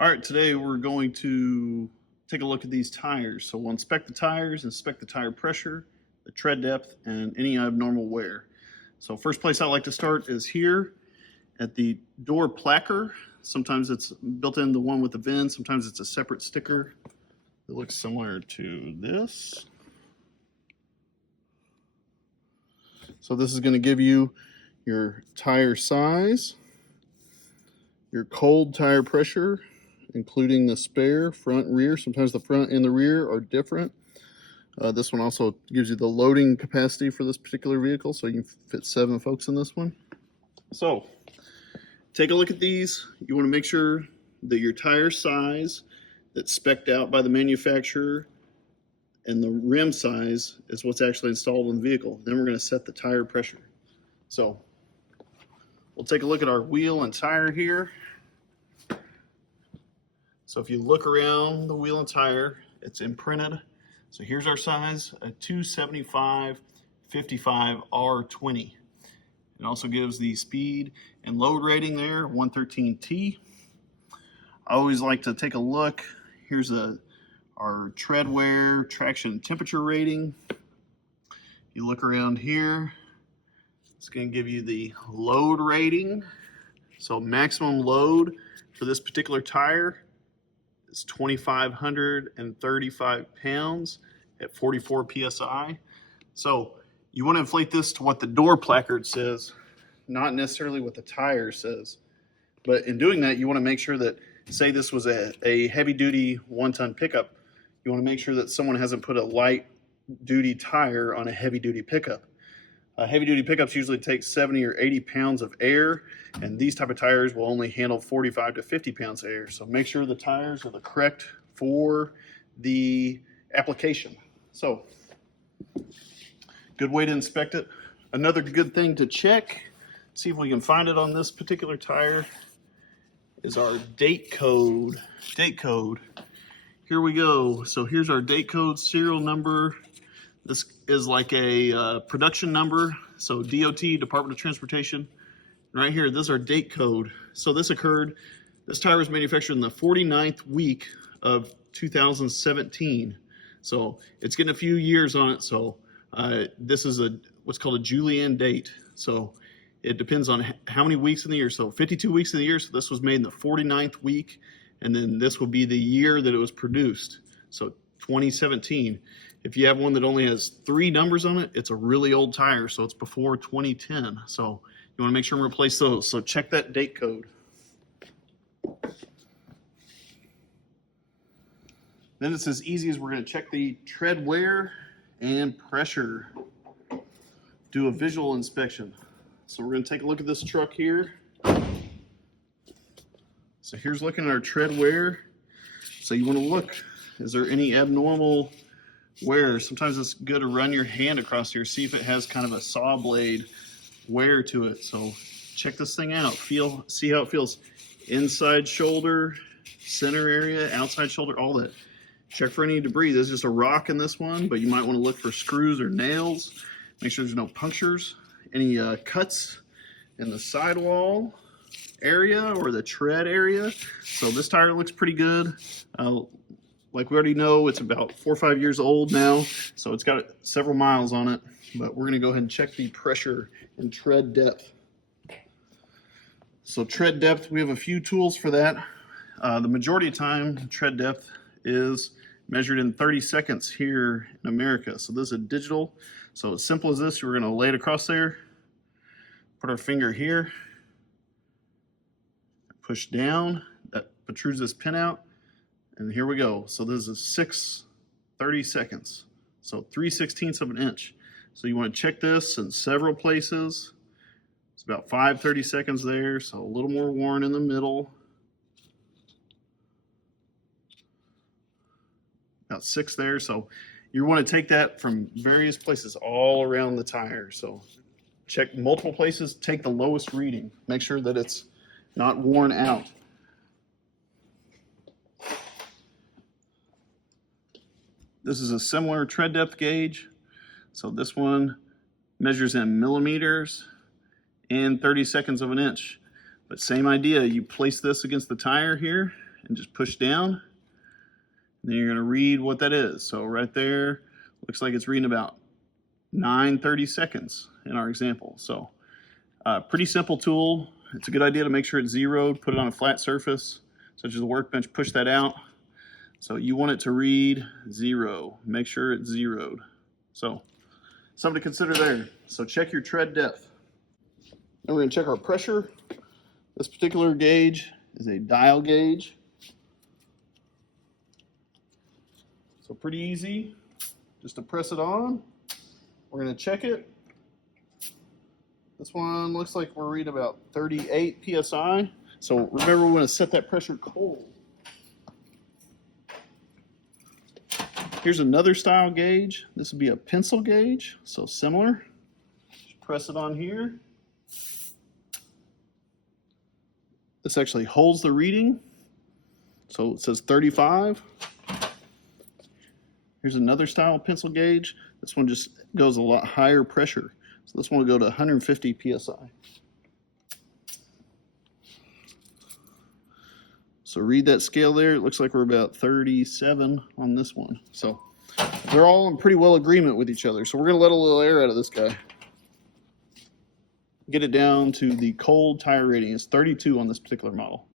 All right, today we're going to take a look at these tires. So we'll inspect the tires, inspect the tire pressure, the tread depth, and any abnormal wear. So first place I like to start is here at the door placard. Sometimes it's built in the one with the VIN, sometimes it's a separate sticker. It looks similar to this. So this is going to give you your tire size, your cold tire pressure, including the spare, front, rear. Sometimes the front and the rear are different. This one also gives you the loading capacity for this particular vehicle, so you can fit 7 folks in this one. So take a look at these. You want to make sure that your tire size that's spec'd out by the manufacturer and the rim size is what's actually installed in the vehicle. Then we're going to set the tire pressure. So we'll take a look at our wheel and tire here. So if you look around the wheel and tire, it's imprinted. So here's our size, a 275 55 R20. It also gives the speed and load rating there, 113T. I always like to take a look. Here's our tread wear, traction, temperature rating. You look around here, it's going to give you the load rating. So maximum load for this particular tire is 2,535 pounds at 44 PSI. So you want to inflate this to what the door placard says, not necessarily what the tire says. But in doing that, you want to make sure that, say this was a heavy duty 1-ton pickup, you want to make sure that someone hasn't put a light duty tire on a heavy duty pickup. Heavy duty pickups usually take 70 or 80 pounds of air, and these type of tires will only handle 45 to 50 pounds of air. So make sure the tires are the correct for the application. So good way to inspect it. Another good thing to check, see if we can find it on this particular tire, is our date code. Date code. Here we go. So here's our date code serial number. This is like a production number, so DOT, Department of Transportation. Right here, this is our date code. So this tire was manufactured in the 49th week of 2017. So it's getting a few years on it, so this is what's called a Julian date. So it depends on how many weeks in the year. So 52 weeks in the year, so this was made in the 49th week, and then this will be the year that it was produced. So 2017. If you have one that only has 3 numbers on it, it's a really old tire, so it's before 2010. So you want to make sure and replace those. So check that date code. Then it's as easy as we're going to check the tread wear and pressure. Do a visual inspection. So we're going to take a look at this truck here. So here's looking at our tread wear. So you want to look, is there any abnormal wear? Sometimes it's good to run your hand across here, see if it has kind of a saw blade wear to it. So check this thing out, see how it feels. Inside shoulder, center area, outside shoulder, all that. Check for any debris. There's just a rock in this one, but you might want to look for screws or nails. Make sure there's no punctures, any cuts in the sidewall area or the tread area. So this tire looks pretty good. Like we already know, it's about 4 or 5 years old now, so it's got several miles on it. But we're going to go ahead and check the pressure and tread depth. So tread depth, we have a few tools for that. The majority of time, tread depth is measured in 30 seconds here in America. So this is a digital. So as simple as this, we're going to lay it across there, put our finger here, push down, that protrudes this pin out. And here we go. So this is 30 seconds. So 3/16 of an inch. So you want to check this in several places. It's about 30 seconds there. So a little more worn in the middle. About 6 there. So you want to take that from various places all around the tire. So check multiple places, take the lowest reading. Make sure that it's not worn out. This is a similar tread depth gauge. So this one measures in millimeters and 30 seconds of an inch. But same idea, you place this against the tire here and just push down. And then you're going to read what that is. So right there, looks like it's reading about 9:30 seconds in our example. So pretty simple tool. It's a good idea to make sure it's zeroed, put it on a flat surface, such as a workbench, push that out. So you want it to read 0. Make sure it's zeroed. So something to consider there. So check your tread depth. Then we're going to check our pressure. This particular gauge is a dial gauge. So pretty easy, just to press it on. We're going to check it. This one looks like we're reading about 38 psi. So remember, we want to set that pressure cold. Here's another style gauge. This would be a pencil gauge, so similar. Just press it on here. This actually holds the reading. So it says 35. Here's another style pencil gauge. This one just goes a lot higher pressure. So this one will go to 150 psi. So read that scale there. It looks like we're about 37 on this one. So they're all in pretty well agreement with each other. So we're going to let a little air out of this guy. Get it down to the cold tire rating. It's 32 on this particular model.